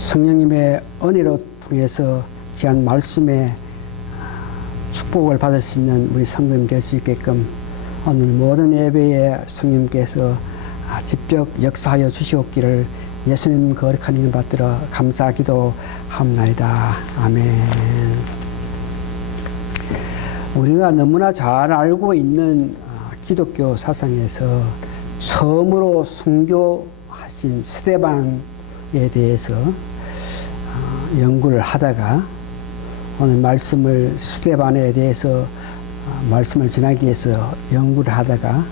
성령님의 은혜로 통해서 귀한 말씀의 축복을 받을 수 있는 우리 성도님 될 수 있게끔 오늘 모든 예배에 성령님께서 직접 역사하여 주시옵기를 예수님 거룩한 이름 받들어 감사 기도합나이다. 아멘. 우리가 너무나 잘 알고 있는 기독교 사상에서 처음으로 순교하신 스데반에 대해서 연구를 하다가 오늘 말씀을 스데반에 대해서 말씀을 전하기 위해서 연구를 하다가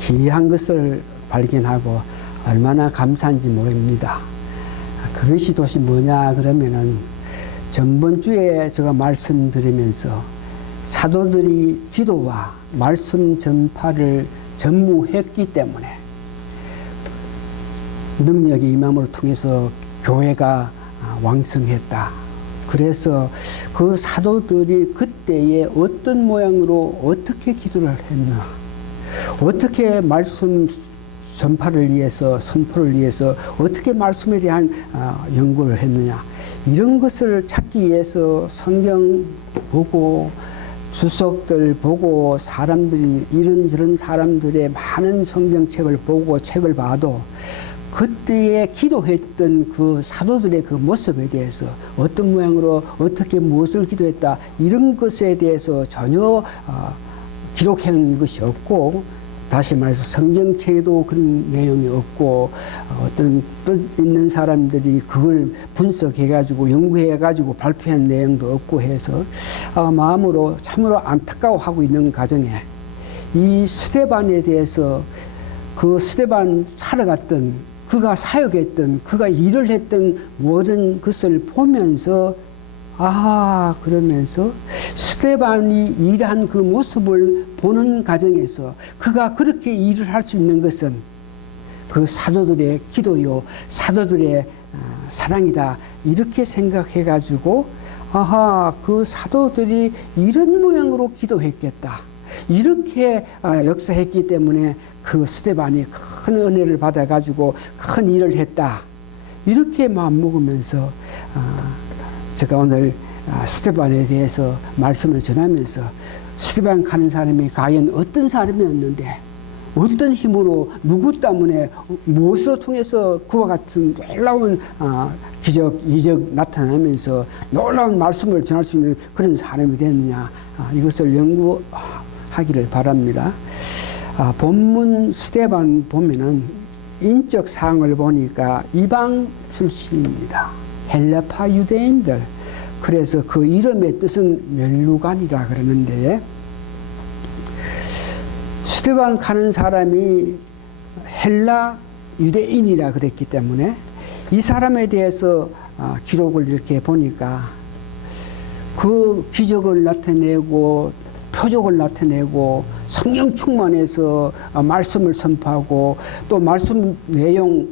귀한 것을 발견하고 얼마나 감사한지 모릅니다. 그것이 도대체 뭐냐 그러면은 전번 주에 제가 말씀드리면서 사도들이 기도와 말씀 전파를 전무했기 때문에 능력의 임함을 통해서 교회가 왕성했다. 그래서 그 사도들이 그때에 어떤 모양으로 어떻게 기도를 했나, 어떻게 말씀 전파를 위해서, 선포를 위해서 어떻게 말씀에 대한 연구를 했느냐, 이런 것을 찾기 위해서 성경 보고 주석들 보고 사람들이 이런저런 사람들의 많은 성경책을 보고 책을 봐도 그때에 기도했던 그 사도들의 그 모습에 대해서 어떤 모양으로 어떻게 무엇을 기도했다 이런 것에 대해서 전혀 기록한 것이 없고, 다시 말해서 성경책에도 그런 내용이 없고 어떤 뜻 있는 사람들이 그걸 분석해가지고 연구해가지고 발표한 내용도 없고 해서 마음으로 참으로 안타까워하고 있는 가정에 이 스데반에 대해서 그 스데반 살아갔던 그가 사역했던 그가 일을 했던 모든 것을 보면서 그러면서 스데반이 일한 그 모습을 보는 과정에서 그가 그렇게 일을 할 수 있는 것은 그 사도들의 기도요, 사도들의 사랑이다, 이렇게 생각해 가지고 그 사도들이 이런 모양으로 기도했겠다, 이렇게 역사했기 때문에 그 스데반이 큰 은혜를 받아 가지고 큰 일을 했다, 이렇게 마음먹으면서 제가 오늘 스데반에 대해서 말씀을 전하면서 스데반 가는 사람이 과연 어떤 사람이었는데, 어떤 힘으로 누구 때문에 무엇을 통해서 그와 같은 놀라운 기적, 이적 나타나면서 놀라운 말씀을 전할 수 있는 그런 사람이 됐느냐, 이것을 연구하기를 바랍니다. 본문 스데반 보면은 인적 사항을 보니까 이방 출신입니다. 헬라파 유대인들. 그래서 그 이름의 뜻은 멜루간이라 그러는데, 스데반 가는 사람이 헬라 유대인이라 그랬기 때문에 이 사람에 대해서 기록을 이렇게 보니까 그 기적을 나타내고 표적을 나타내고 성령 충만해서 말씀을 선포하고 또 말씀 내용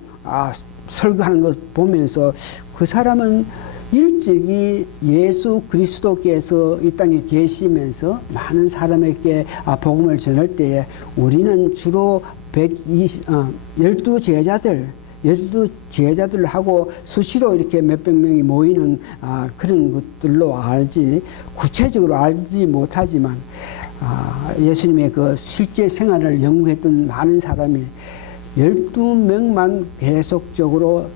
설교하는 것 보면서 그 사람은 일찍이 예수 그리스도께서 이 땅에 계시면서 많은 사람에게 복음을 전할 때에 우리는 주로 12 제자들하고 수시로 이렇게 몇백 명이 모이는 그런 것들로 알지, 구체적으로 알지 못하지만 예수님의 그 실제 생활을 연구했던 많은 사람이 12명만 계속적으로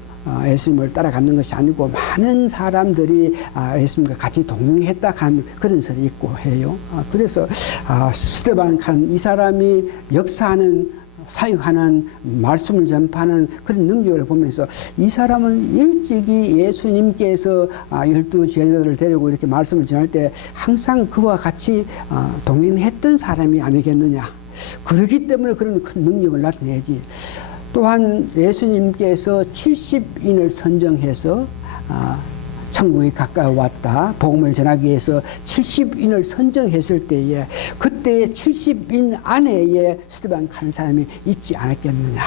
예수님을 따라가는 것이 아니고 많은 사람들이 예수님과 같이 동행했다 하는 그런 설이 있고 해요. 그래서 스데반 간 이 사람이 역사하는, 사역하는, 말씀을 전파하는 그런 능력을 보면서 이 사람은 일찍이 예수님께서 12 제자들을 데리고 이렇게 말씀을 전할 때 항상 그와 같이 동행했던 사람이 아니겠느냐. 그렇기 때문에 그런 큰 능력을 나타내지. 또한 예수님께서 70인을 선정해서 천국에 가까이 왔다, 복음을 전하기 위해서 70인을 선정했을 때에 그때의 70인 안에 스데반 가는 사람이 있지 않았겠느냐.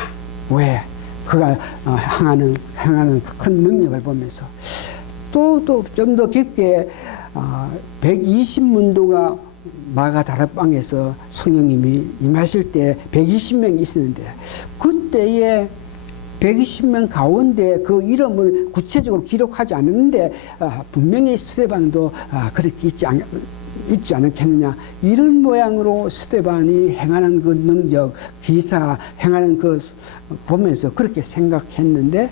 왜? 그가 행하는 큰 능력을 보면서 또 좀 더 깊게 120문도가 마가 다락방에서 성령님이 임하실 때 120명이 있었는데 그때에 120명 가운데 그 이름을 구체적으로 기록하지 않았는데 분명히 스데반도 그렇게 있지 않겠느냐. 이런 모양으로 스데반이 행하는 그 능력, 기사, 행하는 그 보면서 그렇게 생각했는데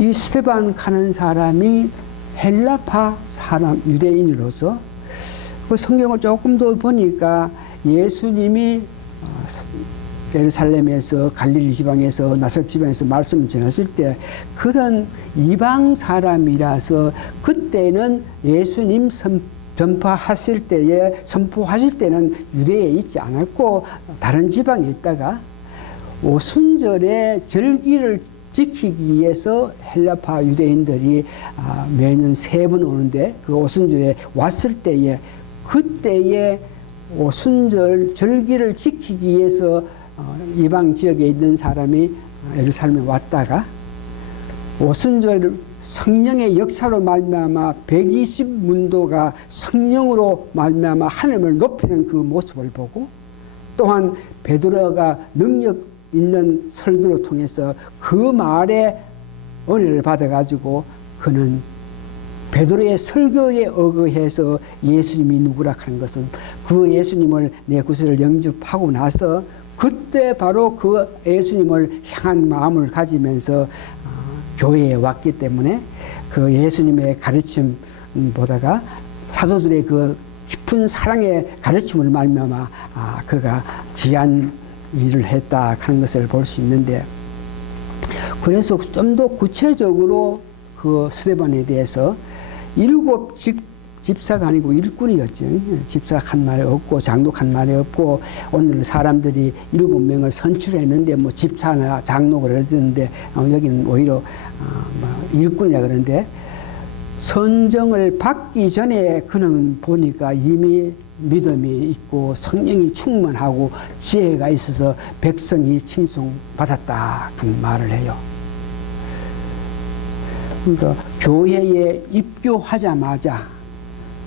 이 스데반 가는 사람이 헬라파 사람, 유대인으로서 그 성경을 조금 더 보니까 예수님이 예루살렘에서 갈릴리 지방에서 나사렛 지방에서 말씀을 전하실 때 그런 이방 사람이라서 그때는 예수님 전파하실 때에 선포하실 때는 유대에 있지 않았고 다른 지방에 있다가 오순절에 절기를 지키기 위해서 헬라파 유대인들이 매년 3번 오는데 그 오순절에 왔을 때에 그때에 오순절 절기를 지키기 위해서 이방 지역에 있는 사람이 예루살렘에 왔다가 오순절 성령의 역사로 말미암아 120문도가 성령으로 말미암아 하나님을 높이는 그 모습을 보고 또한 베드로가 능력 있는 설교를 통해서 그 말에 은혜를 받아가지고 그는 베드로의 설교에 의거해서 예수님이 누구라 하는 것은 그 예수님을 내 구세를 영접하고 나서 그때 바로 그 예수님을 향한 마음을 가지면서 교회에 왔기 때문에 그 예수님의 가르침 보다가 사도들의 그 깊은 사랑의 가르침을 말미암아 그가 귀한 일을 했다 하는 것을 볼 수 있는데 그래서 좀 더 구체적으로 그 스데반에 대해서 7 집사가 아니고 일꾼이었죠. 집사 한 말이 없고 장독 한 말이 없고 오늘 사람들이 7명을 선출했는데 뭐 집사나 장독을 그러는데 여기는 오히려 일꾼이라 그러는데 선정을 받기 전에 그는 보니까 이미 믿음이 있고 성령이 충만하고 지혜가 있어서 백성이 칭송받았다 하는 말을 해요. 그러니까 교회에 입교하자마자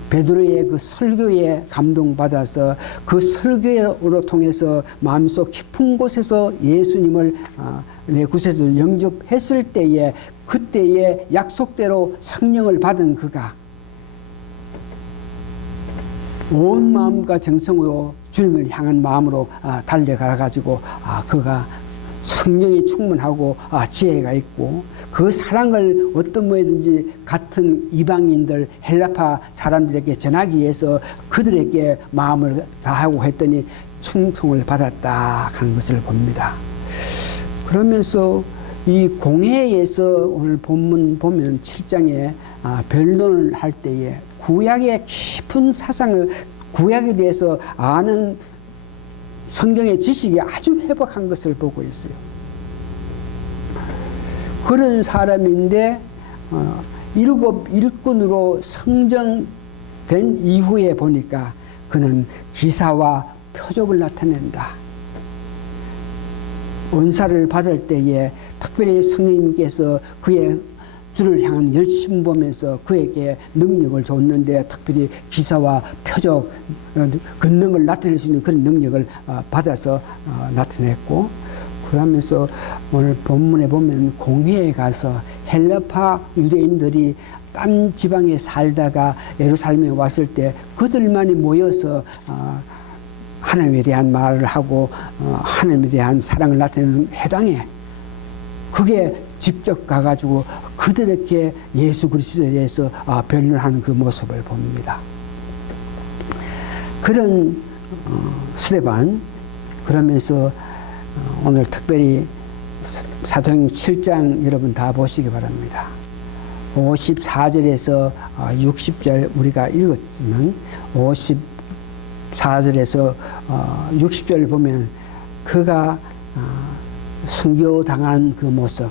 베드로의 그 설교에 감동받아서 그 설교로 통해서 마음속 깊은 곳에서 예수님을 내 구세주를 영접했을 때에 그때의 약속대로 성령을 받은 그가 온 마음과 정성으로 주님을 향한 마음으로 달려가가지고 그가 성령이 충만하고 지혜가 있고 그 사랑을 어떤 뭐든지 같은 이방인들 헬라파 사람들에게 전하기 위해서 그들에게 마음을 다하고 했더니 충성을 받았다 하는 것을 봅니다. 그러면서 이 공회에서 오늘 본문 보면 7장에 변론을 할 때에 구약의 깊은 사상을 구약에 대해서 아는 성경의 지식이 아주 회복한 것을 보고 있어요. 그런 사람인데 7 일꾼으로 성정된 이후에 보니까 그는 기사와 표적을 나타낸다. 은사를 받을 때에 특별히 성령님께서 그의 주를 향한 열심 보면서 그에게 능력을 줬는데 특별히 기사와 표적, 권능을 나타낼 수 있는 그런 능력을 받아서 나타냈고 그러면서 오늘 본문에 보면 공회에 가서 헬라파 유대인들이 딴 지방에 살다가 예루살렘에 왔을 때 그들만이 모여서 하나님에 대한 말을 하고 하나님에 대한 사랑을 나타내는 회당에 그게 직접 가가지고 그들에게 예수 그리스도에 대해서 변론하는 그 모습을 봅니다. 그런 스데반 그러면서 오늘 특별히 사도행전 7장 여러분 다 보시기 바랍니다. 54절에서 60절 우리가 읽었지만 54절에서 60절 보면 그가 순교당한 그 모습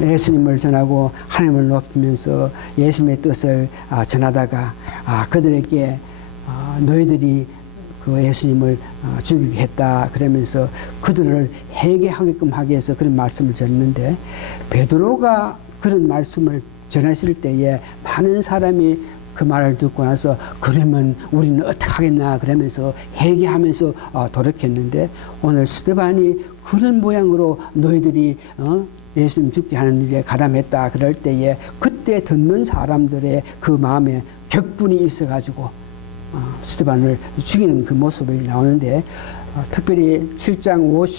예수님을 전하고 하나님을 높이면서 예수님의 뜻을 전하다가 그들에게 너희들이 그 예수님을 죽이게 했다 그러면서 그들을 회개하게끔 하기 위해서 그런 말씀을 전했는데 베드로가 그런 말씀을 전했을 때에 많은 사람이 그 말을 듣고 나서 그러면 우리는 어떻게 하겠나 그러면서 회개하면서 돌이켰는데 오늘 스데반이 그런 모양으로 너희들이 예수님 죽게 하는 일에 가담했다 그럴 때에 그때 듣는 사람들의 그 마음에 격분이 있어가지고 스데반을 죽이는 그 모습이 나오는데 특별히 7장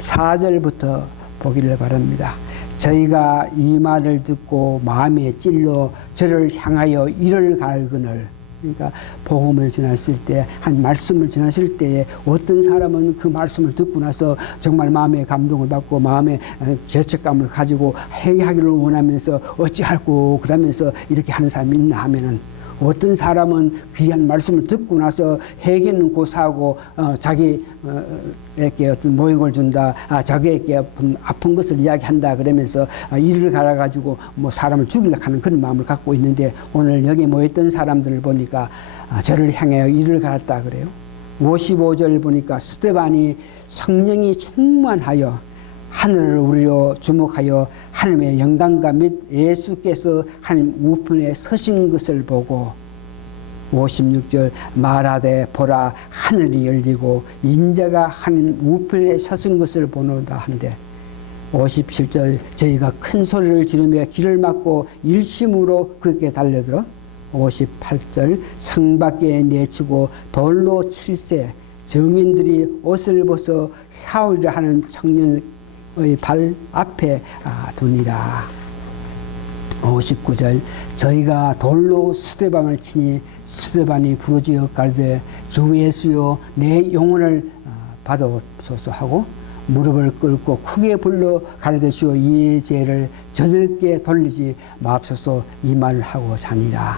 54절부터 보기를 바랍니다. 저희가 이 말을 듣고 마음에 찔러 저를 향하여 이를 갈그늘, 그러니까 복음을 전하실 때, 한 말씀을 전하실 때에 어떤 사람은 그 말씀을 듣고 나서 정말 마음에 감동을 받고 마음에 죄책감을 가지고 회개하기를 원하면서 어찌할꼬 그러면서 이렇게 하는 사람이 있나 하면은, 어떤 사람은 귀한 말씀을 듣고 나서 회개는 고사하고 자기에게 어떤 모욕을 준다, 자기에게 아픈 것을 이야기한다 그러면서 이를 갈아가지고 뭐 사람을 죽이려고 하는 그런 마음을 갖고 있는데, 오늘 여기 모였던 사람들을 보니까 저를 향하여 이를 갈았다 그래요. 55절 보니까 스데반이 성령이 충만하여 하늘을 우리로 주목하여 하나님의 영광과 및 예수께서 하나님 우편에 서신 것을 보고, 56절 말하되 보라 하늘이 열리고 인자가 하나님 우편에 서신 것을 보노다 한데, 57절 저희가 큰 소리를 지르며 길을 막고 일심으로 그에게 달려들어, 58절 성 밖에 내치고 돌로 칠세 정인들이 옷을 벗어 사울이라 하는 청년의 발 앞에 두니라. 59절 저희가 돌로 스데반을 치니 스데반이 부르짖어 가로되 주 예수여 내 영혼을 받아소서 하고 무릎을 꿇고 크게 불러 가로되 주여 이 죄를 저들께 돌리지 마옵소서 이 말을 하고 자니라.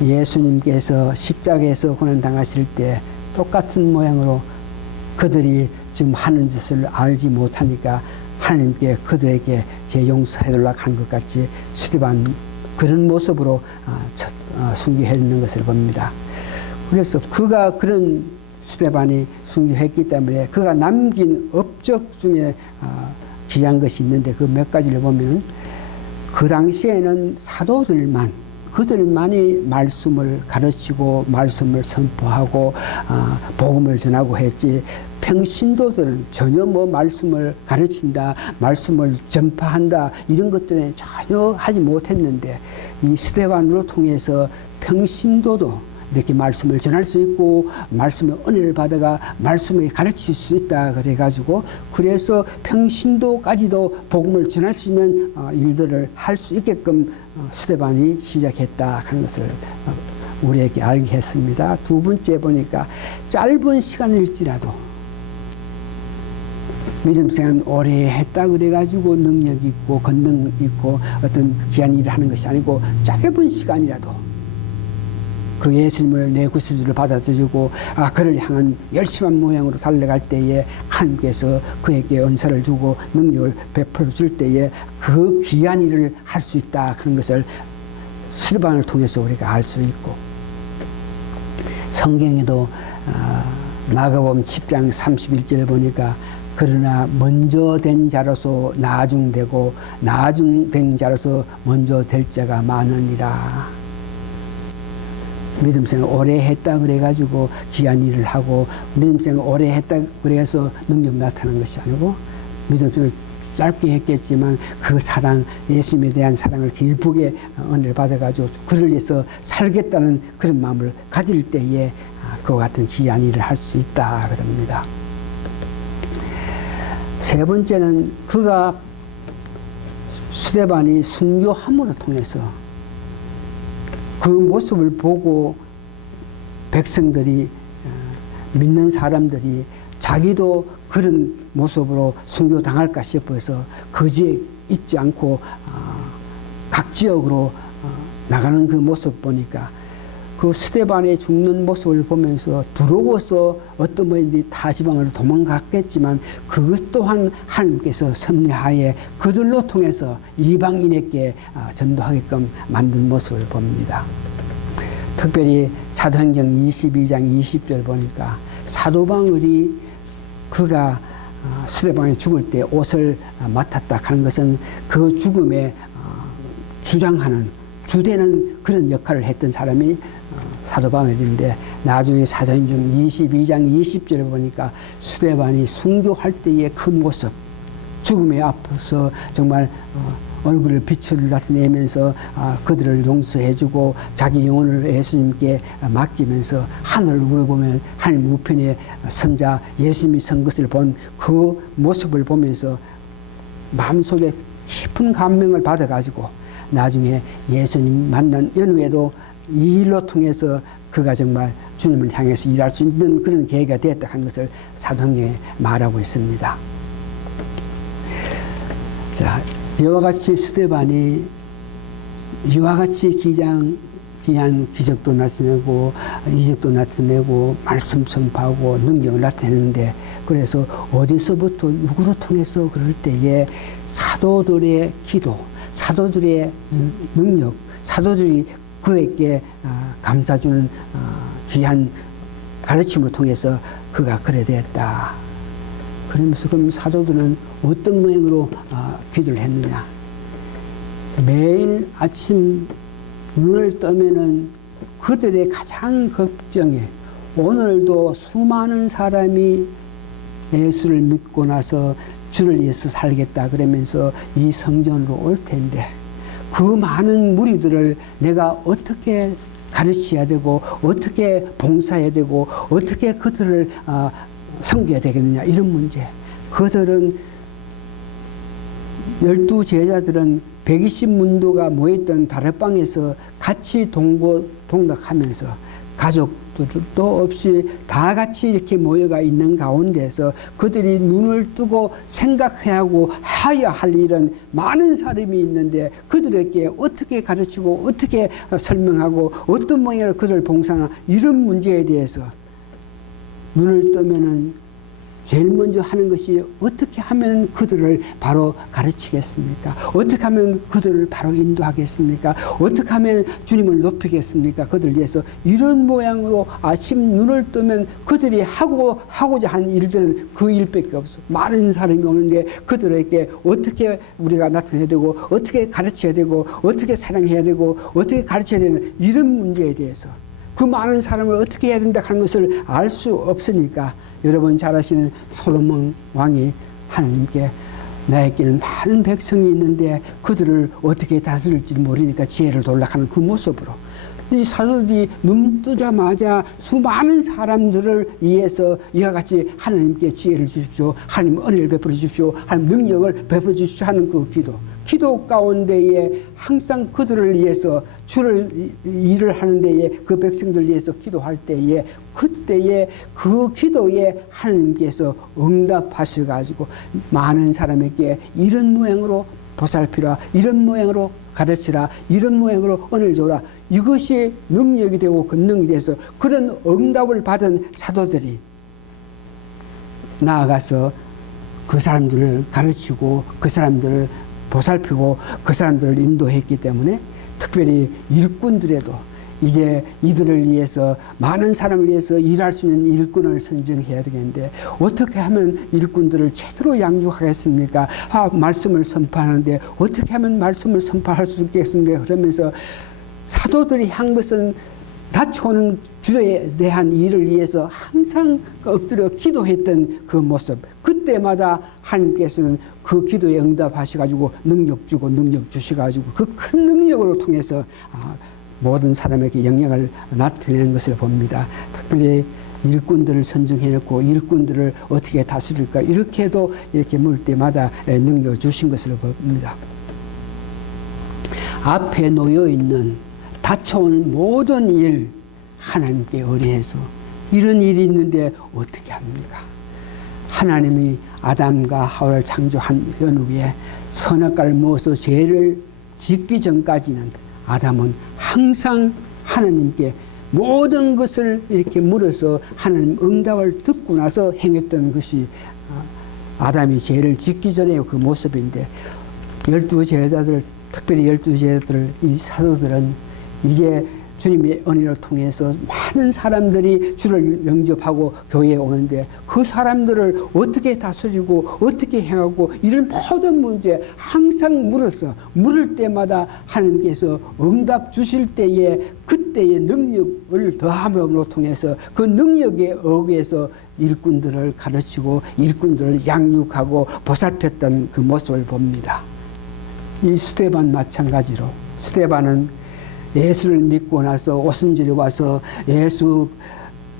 예수님께서 십자가에서 고난당하실 때 똑같은 모양으로 그들이 지금 하는 짓을 알지 못하니까 하나님께 그들에게 죄 용서해달라고 한 것 같이 스데반 그런 모습으로 순교해 있는 것을 봅니다. 그래서 그가 그런 스데반이 순교했기 때문에 그가 남긴 업적 중에 귀한 것이 있는데, 그 몇 가지를 보면 그 당시에는 사도들만, 그들만이 말씀을 가르치고 말씀을 선포하고 복음을 전하고 했지, 평신도들은 전혀 뭐 말씀을 가르친다, 말씀을 전파한다 이런 것들은 전혀 하지 못했는데, 이 스데반으로 통해서 평신도도 이렇게 말씀을 전할 수 있고 말씀의 은혜를 받아가 말씀을 가르칠 수 있다 그래가지고, 그래서 평신도까지도 복음을 전할 수 있는 일들을 할 수 있게끔 스데반이 시작했다 하는 것을 우리에게 알게 했습니다. 두 번째 보니까 짧은 시간일지라도 믿음생활은 오래 했다 그래가지고 능력 있고 권능 있고 어떤 귀한 일을 하는 것이 아니고, 짧은 시간이라도 그 예수님을 내 구세주를 받아들이고 그를 향한 열심한 모양으로 달려갈 때에 하나님께서 그에게 은사를 주고 능력을 베풀어 줄 때에 그 귀한 일을 할 수 있다 그런 것을 스데반을 통해서 우리가 알 수 있고, 성경에도 마가복음 10장 31절 보니까 그러나 먼저 된 자로서 나중되고 나중된 자로서 먼저 될 자가 많으니라. 믿음생활 오래 했다 그래가지고 귀한 일을 하고, 믿음생활 오래 했다 그래서 능력 나타나는 것이 아니고, 믿음생활 짧게 했겠지만 그 사랑, 예수님에 대한 사랑을 기쁘게 은혜를 받아가지고 그를 위해서 살겠다는 그런 마음을 가질 때에 그와 같은 귀한 일을 할 수 있다 그럽니다. 세 번째는 그가 스데반이 순교함으로 통해서 그 모습을 보고 백성들이, 믿는 사람들이 자기도 그런 모습으로 순교당할까 싶어서 거지에 있지 않고 각 지역으로 나가는 그 모습 보니까, 그 스데반의 죽는 모습을 보면서 두려워서 어떤 분이 타 지방으로 도망갔겠지만 그것 또한 하나님께서 섭리하에 그들로 통해서 이방인에게 전도하게끔 만든 모습을 봅니다. 특별히 사도행전 22장 20절 보니까 사도바울이 그가 스데반이 죽을 때 옷을 맡았다 하는 것은 그 죽음에 주장하는 주되는 그런 역할을 했던 사람이 사도 바울인데, 나중에 사도행전 22장 20절에 보니까 스데반이 순교할 때의 그 모습, 죽음의 앞에서 정말 얼굴에 빛을 나타내면서 그들을 용서해주고 자기 영혼을 예수님께 맡기면서 하늘을 우러보면 하나님 우편에 선자 예수님이 선 것을 본 그 모습을 보면서 마음속에 깊은 감명을 받아가지고 나중에 예수님 만난 연후에도 이 일로 통해서 그가 정말 주님을 향해서 일할 수 있는 그런 계기가 되었다 하는 것을 사도행전에 말하고 있습니다. 자, 이와 같이 스데반이 이와 같이 귀한 기적도 나타내고 이적도 나타내고 말씀 선포하고 능력을 나타내는데, 그래서 어디서부터 누구로 통해서 그럴 때에 사도들의 기도, 사도들의 능력, 사도들이 그에게 감싸주는 귀한 가르침을 통해서 그가 그래 되었다. 그러면서 그럼 사도들은 어떤 모양으로 기도를 했느냐? 매일 아침 눈을 뜨면은 그들의 가장 걱정이, 오늘도 수많은 사람이 예수를 믿고 나서 주를 위해서 살겠다 그러면서 이 성전으로 올 텐데, 그 많은 무리들을 내가 어떻게 가르쳐야 되고 어떻게 봉사해야 되고 어떻게 그들을 섬겨야 되겠느냐, 이런 문제. 그들은 12 제자들은 120문도가 모였던 다락방에서 같이 동락하면서 가족들도 없이 다 같이 이렇게 모여가 있는 가운데서 그들이 눈을 뜨고 생각해야 하고 해야 할 일은 많은 사람이 있는데, 그들에게 어떻게 가르치고 어떻게 설명하고 어떤 모양으로 그들을 봉사하나, 이런 문제에 대해서 눈을 뜨면은 제일 먼저 하는 것이 어떻게 하면 그들을 바로 가르치겠습니까? 어떻게 하면 그들을 바로 인도하겠습니까? 어떻게 하면 주님을 높이겠습니까? 그들을 위해서 이런 모양으로 아침 눈을 뜨면 그들이 하고자 하는 일들은 그 일밖에 없어. 많은 사람이 오는데 그들에게 어떻게 우리가 나타내야 되고 어떻게 가르쳐야 되고 어떻게 사랑해야 되고 어떻게 가르쳐야 되는 이런 문제에 대해서 그 많은 사람을 어떻게 해야 된다 하는 것을 알 수 없으니까, 여러분 잘 아시는 솔로몬 왕이 하나님께 나에게는 많은 백성이 있는데 그들을 어떻게 다스릴지 모르니까 지혜를 달라 하는 그 모습으로, 이 사도들이 눈 뜨자마자 수많은 사람들을 위해서 이와 같이 하나님께 지혜를 주십시오, 하나님 은혜를 베풀어 주십시오, 하나님 능력을 베풀어 주십시오 하는 그 기도 가운데에 항상 그들을 위해서 주를 일을 하는 데에 그 백성들을 위해서 기도할 때에 그때에 그 기도에 하나님께서 응답하셔가지고 많은 사람에게 이런 모양으로 보살피라, 이런 모양으로 가르치라, 이런 모양으로 은혜를 줘라, 이것이 능력이 되고 권능이 돼서 그런 응답을 받은 사도들이 나아가서 그 사람들을 가르치고 그 사람들을 보살피고 그 사람들을 인도했기 때문에, 특별히 일꾼들에도 이제 이들을 위해서 많은 사람을 위해서 일할 수 있는 일꾼을 선정해야 되겠는데 어떻게 하면 일꾼들을 제대로 양육하겠습니까? 말씀을 선포하는데 어떻게 하면 말씀을 선포할 수 있겠습니까? 그러면서 사도들이 한 것은 닥쳐오는 주에 대한 일을 위해서 항상 엎드려 기도했던 그 모습, 그때마다 하나님께서는 그 기도에 응답하셔가지고 능력 주셔가지고 그 큰 능력으로 통해서 모든 사람에게 영향을 나타내는 것을 봅니다. 특별히 일꾼들을 선정해놓고 일꾼들을 어떻게 다스릴까, 이렇게도 이렇게 물 때마다 능력을 주신 것을 봅니다. 앞에 놓여있는 닥쳐온 모든 일 하나님께 의뢰해서 이런 일이 있는데 어떻게 합니까? 하나님이 아담과 하와를 창조한 연후에 선악과를 먹어서 죄를 짓기 전까지는 아담은 항상 하나님께 모든 것을 이렇게 물어서 하나님 응답을 듣고 나서 행했던 것이 아담이 죄를 짓기 전에 그 모습인데, 12 제자들, 특별히 12 제자들, 이 사도들은 이제 주님의 은혜를 통해서 많은 사람들이 주를 영접하고 교회에 오는데 그 사람들을 어떻게 다스리고 어떻게 행하고 이런 모든 문제 항상 물을 때마다 하나님께서 응답 주실 때에 그때의 능력을 더함으로 통해서 그 능력에 의해서 일꾼들을 가르치고 일꾼들을 양육하고 보살폈던 그 모습을 봅니다. 이 스데반 마찬가지로 스데반은 예수를 믿고 나서 오순절에 와서 예수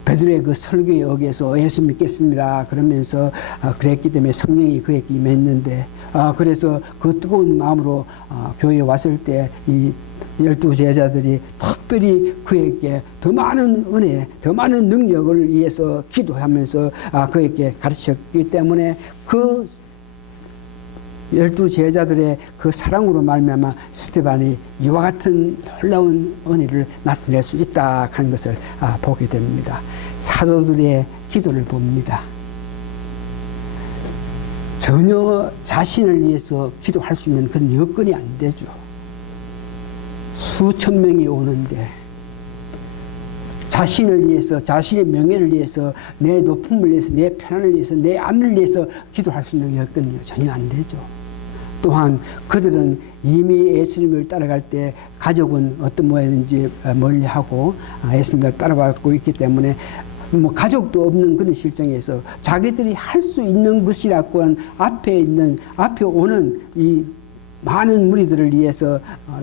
베드로의 그 설교에 의해서 예수 믿겠습니다 그러면서 그랬기 때문에 성령이 그에게 임했는데 그래서 그 뜨거운 마음으로 교회에 왔을 때 이 12 제자들이 특별히 그에게 더 많은 은혜, 더 많은 능력을 위해서 기도하면서 그에게 가르쳤기 때문에 그 12 제자들의 그 사랑으로 말미암아 스데반이 이와 같은 놀라운 은혜를 나타낼 수 있다 하는 것을 보게 됩니다. 사도들의 기도를 봅니다. 전혀 자신을 위해서 기도할 수 있는 그런 여건이 안 되죠. 수천 명이 오는데 자신을 위해서, 자신의 명예를 위해서, 내 높음을 위해서, 내 편안을 위해서, 내 안을 위해서 기도할 수 있는 여건이 전혀 안 되죠. 또한 그들은 이미 예수님을 따라갈 때 가족은 어떤 모양인지 멀리하고 예수님을 따라가고 있기 때문에 뭐 가족도 없는 그런 실정에서 자기들이 할 수 있는 것이라고는 앞에 오는 이 많은 무리들을 위해서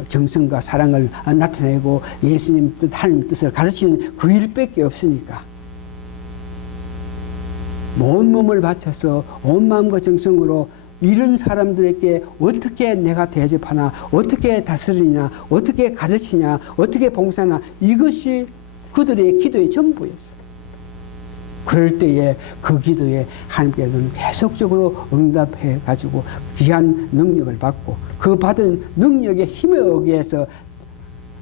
정성과 사랑을 나타내고 예수님 뜻, 하나님 뜻을 가르치는 그 일밖에 없으니까 온 몸을 바쳐서 온 마음과 정성으로 이런 사람들에게 어떻게 내가 대접하나, 어떻게 다스리냐, 어떻게 가르치냐, 어떻게 봉사하나, 이것이 그들의 기도의 전부였어요. 그럴 때에 그 기도에 하나님께서는 계속적으로 응답해 가지고 귀한 능력을 받고 그 받은 능력의 힘에 의해서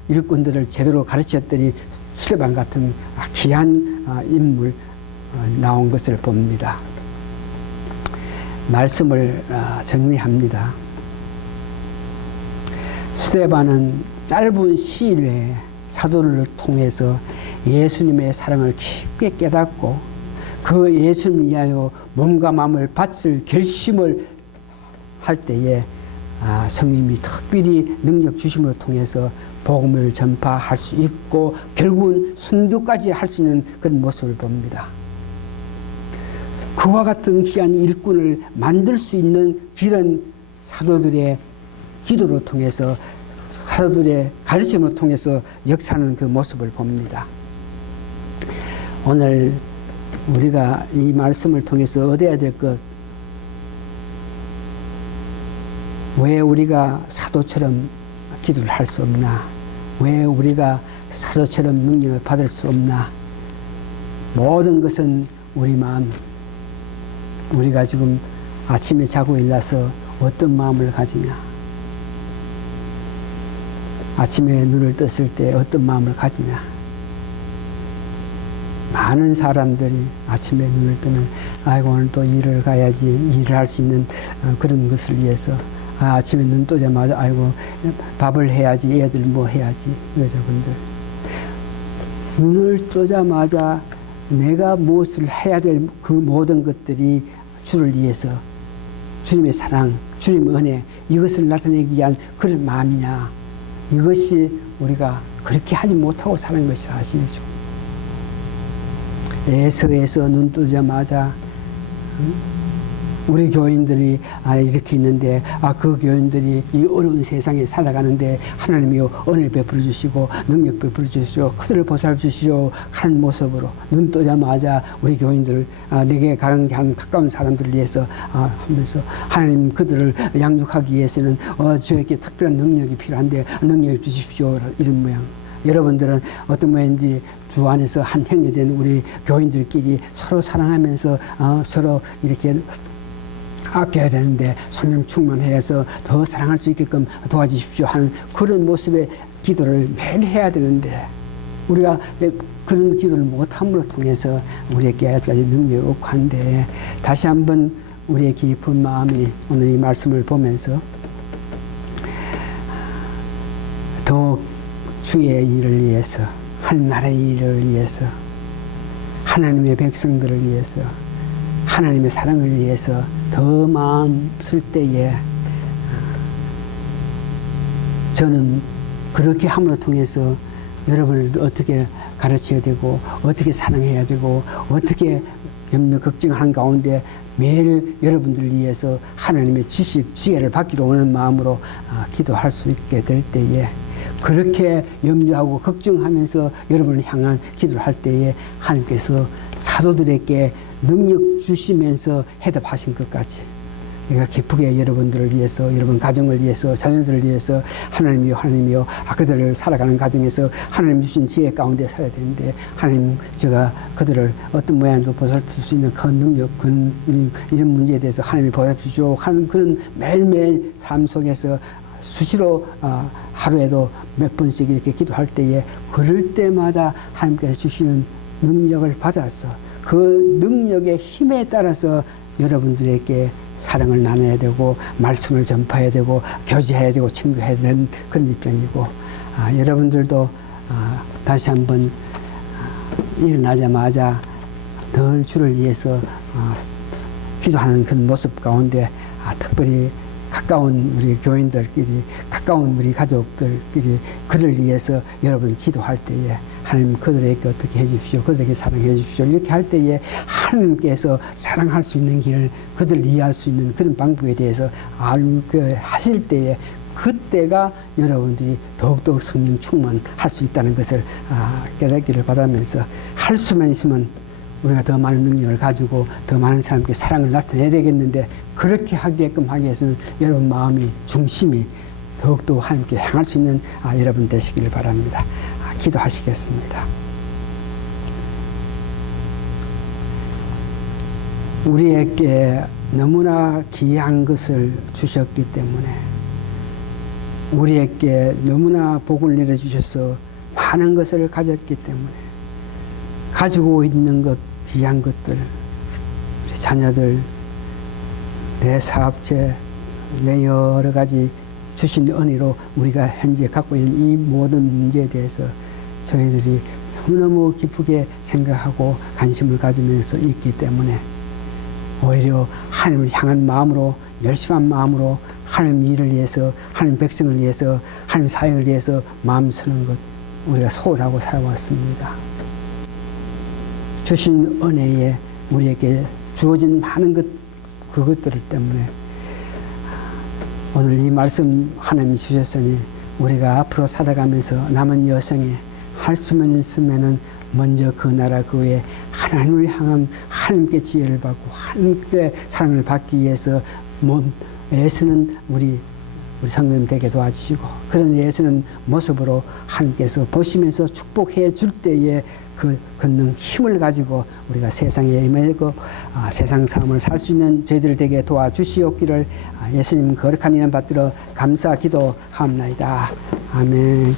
일꾼들을 제대로 가르쳤더니 스데반 같은 귀한 인물 나온 것을 봅니다. 말씀을 정리합니다. 스데반은 짧은 시일 내에 사도를 통해서 예수님의 사랑을 깊게 깨닫고 그 예수님 위하여 몸과 마음을 바칠 결심을 할 때에 성령님이 특별히 능력 주심을 통해서 복음을 전파할 수 있고 결국은 순교까지 할 수 있는 그런 모습을 봅니다. 그와 같은 귀한 일꾼을 만들 수 있는 길은 사도들의 기도를 통해서 사도들의 가르침을 통해서 역사하는 그 모습을 봅니다. 오늘 우리가 이 말씀을 통해서 얻어야 될 것, 왜 우리가 사도처럼 기도를 할 수 없나? 왜 우리가 사도처럼 능력을 받을 수 없나? 모든 것은 우리 마음, 우리가 지금 아침에 자고 일어나서 어떤 마음을 가지냐? 아침에 눈을 떴을 때 어떤 마음을 가지냐? 많은 사람들이 아침에 눈을 뜨면 아이고 오늘 또 일을 가야지, 일을 할 수 있는 그런 것을 위해서 아침에 눈 뜨자마자 아이고 밥을 해야지, 애들 뭐 해야지, 여자분들 눈을 뜨자마자 내가 무엇을 해야 될 그 모든 것들이 주를 위해서 주님의 사랑, 주님의 은혜 이것을 나타내기 위한 그런 마음이냐, 이것이 우리가 그렇게 하지 못하고 사는 것이 사실이죠. 애서에서 눈 뜨자마자 우리 교인들이 이렇게 있는데 그 교인들이 이 어려운 세상에 살아가는데 하나님이여 은혜 베풀어 주시고 능력 베풀어 주시오, 그들을 보살펴 주시오 하는 모습으로 눈 뜨자마자 우리 교인들 내게 가까운 사람들을 위해서 하면서 하나님 그들을 양육하기 위해서는 주에게 특별한 능력이 필요한데 능력을 주십시오 이런 모양. 여러분들은 어떤 모양인지 주 안에서 한 형이 된 우리 교인들끼리 서로 사랑하면서 서로 이렇게 아껴야 되는데 성령 충만해서 더 사랑할 수 있게끔 도와주십시오 하는 그런 모습의 기도를 매일 해야 되는데 우리가 그런 기도를 못함으로 통해서 우리에게 아직까지 능력이 없고 한데 다시 한번 우리의 깊은 마음이 오늘 이 말씀을 보면서 더 주의 일을 위해서, 하나님의 일을 위해서, 하나님의 백성들을 위해서, 하나님의 사랑을 위해서 더 마음 쓸 때에 저는 그렇게 함으로 통해서 여러분을 어떻게 가르쳐야 되고 어떻게 사랑해야 되고 어떻게 염려 걱정하는 가운데 매일 여러분들을 위해서 하나님의 지식, 지혜를 받기로 오는 마음으로 기도할 수 있게 될 때에 그렇게 염려하고 걱정하면서 여러분을 향한 기도를 할 때에 하나님께서 사도들에게 능력 주시면서 해답하신 것 같이 내가 기쁘게 여러분들을 위해서, 여러분 가정을 위해서, 자녀들을 위해서 하나님이요 하나님이요 그들을 살아가는 가정에서 하나님 주신 지혜 가운데 살아야 되는데 하나님 제가 그들을 어떤 모양으로 보살필 수 있는 그 능력, 이런 문제에 대해서 하나님이 보살피시오 하는 그런 매일매일 삶 속에서 수시로 하루에도 몇 번씩 이렇게 기도할 때에 그럴 때마다 하나님께서 주시는 능력을 받아서 그 능력의 힘에 따라서 여러분들에게 사랑을 나눠야 되고 말씀을 전파해야 되고 교제해야 되고 친구해야 되는 그런 입장이고 여러분들도 다시 한번 일어나자마자 늘 주를 위해서 기도하는 그런 모습 가운데 특별히 가까운 우리 교인들끼리 가까운 우리 가족들끼리 그를 위해서 여러분 기도할 때에 하나님 그들에게 어떻게 해주십시오. 그들에게 사랑해 주십시오. 이렇게 할 때에 하나님께서 사랑할 수 있는 길을 그들을 이해할 수 있는 그런 방법에 대해서 하실 때에 그때가 여러분들이 더욱더 성령 충만할 수 있다는 것을 깨닫기를 바라면서 할 수만 있으면 우리가 더 많은 능력을 가지고 더 많은 사람께 사랑을 나타내야 되겠는데 그렇게 하게끔 하기 위해서는 여러분 마음이 중심이 더욱더 하나님께 향할 수 있는 여러분 되시기를 바랍니다. 기도하시겠습니다. 우리에게 너무나 귀한 것을 주셨기 때문에 우리에게 너무나 복을 내려주셔서 많은 것을 가졌기 때문에 가지고 있는 것, 귀한 것들, 우리 자녀들, 내 사업체, 내 여러 가지 주신 은혜로 우리가 현재 갖고 있는 이 모든 문제에 대해서 저희들이 너무너무 기쁘게 생각하고 관심을 가지면서 있기 때문에 오히려 하나님을 향한 마음으로 열심한 마음으로 하나님 일을 위해서 하나님 백성을 위해서 하나님 사역을 위해서 마음 쓰는 것 우리가 소홀하고 살아왔습니다. 주신 은혜에 우리에게 주어진 많은 것 그것들 때문에 오늘 이 말씀 하나님 주셨으니 우리가 앞으로 살아가면서 남은 여생에 할 수만 있으면은 먼저 그 나라 그 외에 하나님을 향한 하나님께 지혜를 받고 하나님께 사랑을 받기 위해서 애쓰는 우리 성도님 되게 도와주시고 그런 애쓰는 모습으로 하나님께서 보시면서 축복해 줄 때에 그 걷는 힘을 가지고 우리가 세상에 임하고 세상 삶을 살 수 있는 저희들 되게 도와주시옵기를 예수님 거룩한 이름 받들어 감사 기도합니다. 아멘.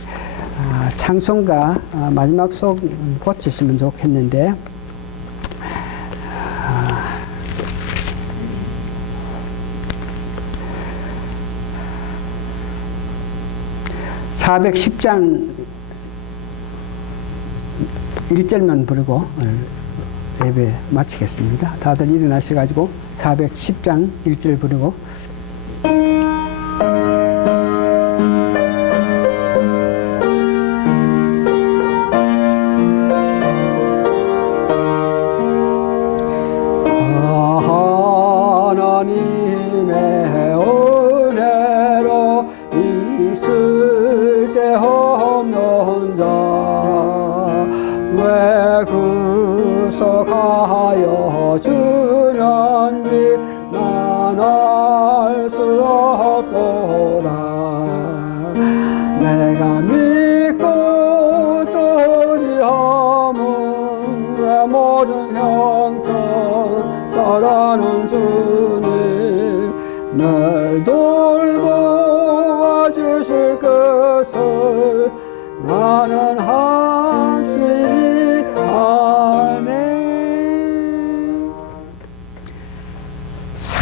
찬송가 마지막 속 고치시면 좋겠는데 410장 1절만 부르고 예배 마치겠습니다. 다들 일어나셔가지고 410장 1절 부르고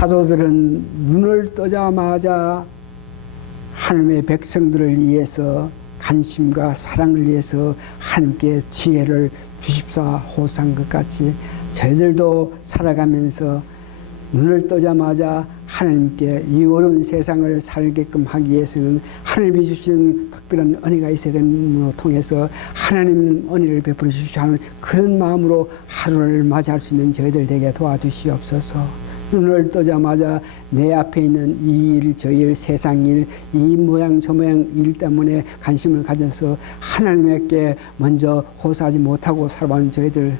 사도들은 눈을 뜨자마자 하나님의 백성들을 위해서 관심과 사랑을 위해서 하나님께 지혜를 주십사 호소한 것 같이 저희들도 살아가면서 눈을 뜨자마자 하나님께 이 어려운 세상을 살게끔 하기 위해서는 하나님이 주신 특별한 은혜가 있어야 되는 것을 통해서 하나님 은혜를 베풀어 주시고 하는 그런 마음으로 하루를 맞이할 수 있는 저희들 되게 도와주시옵소서. 눈을 뜨자마자 내 앞에 있는 이 일, 저 일, 세상 일, 이 모양 저 모양 일 때문에 관심을 가져서 하나님께 먼저 호소하지 못하고 살아온 저희들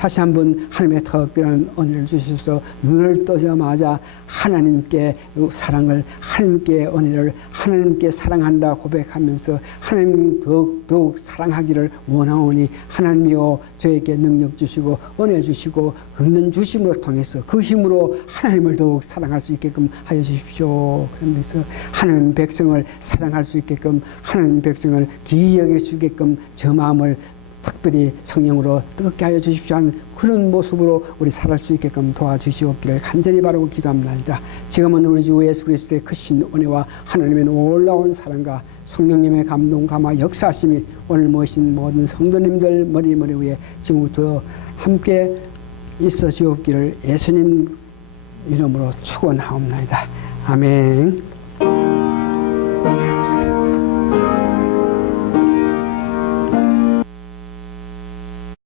다시 한번 하나님의 특별한 은혜를 주셔서 눈을 뜨자마자 하나님께 사랑을, 하나님께 은혜를, 하나님께 사랑한다 고백하면서 하나님 더욱 사랑하기를 원하오니 하나님이여 저에게 능력 주시고 은혜 주시고 긍휼 주심으로 통해서 그 힘으로 하나님을 더욱 사랑할 수 있게끔 하여 주십시오. 그러면서 하나님 백성을 사랑할 수 있게끔 하나님 백성을 기이 여길 수 있게끔 저 마음을 특별히 성령으로 뜨겁게 하여 주십시오 하는 그런 모습으로 우리 살아갈 수 있게끔 도와주시옵기를 간절히 바라고 기도합니다. 지금은 우리 주 예수 그리스도의 크신 은혜와 하나님의 놀라운 사랑과 성령님의 감동 감화 역사하심이 오늘 모신 모든 성도님들 머리 위에 지금부터 함께 있어 주옵기를 예수님 이름으로 축원하옵나이다. 아멘.